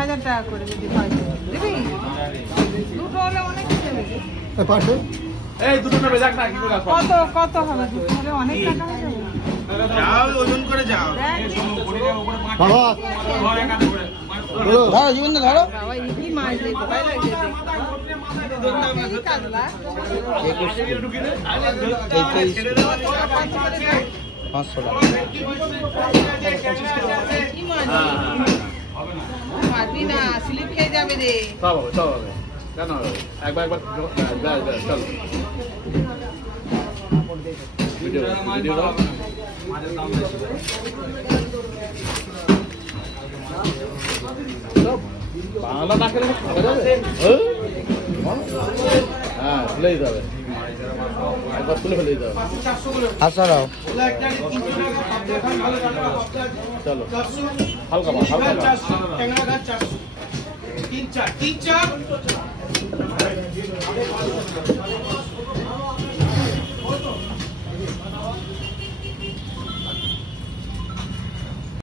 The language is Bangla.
1000 টাকা করে যদি হয় দিবি দুটো হলে অনেক দেবে পাশে এই দুটো নেবে যাক না কি করে কত কত হবে দুটো হলে অনেক টাকা হয়ে যাবে যাও ওজন করে যাও বাবা ধরো জীবন ধরো বাবা কি মাছ দেখো ভাই লাগে দেখো কাজলা 500 টাকা কি মাছ মাছবি না স্লিপ খেয়ে যাবে রে সব হবে কেন একবার চলো ভিডিও দাও বাংলা না খেলে খাওয়া যাবে হ্যাঁ তুলে দিতে হবে একবার তুলে ফেলে দিতে হবে হাসারাও চলো হালকা হালকা 3 4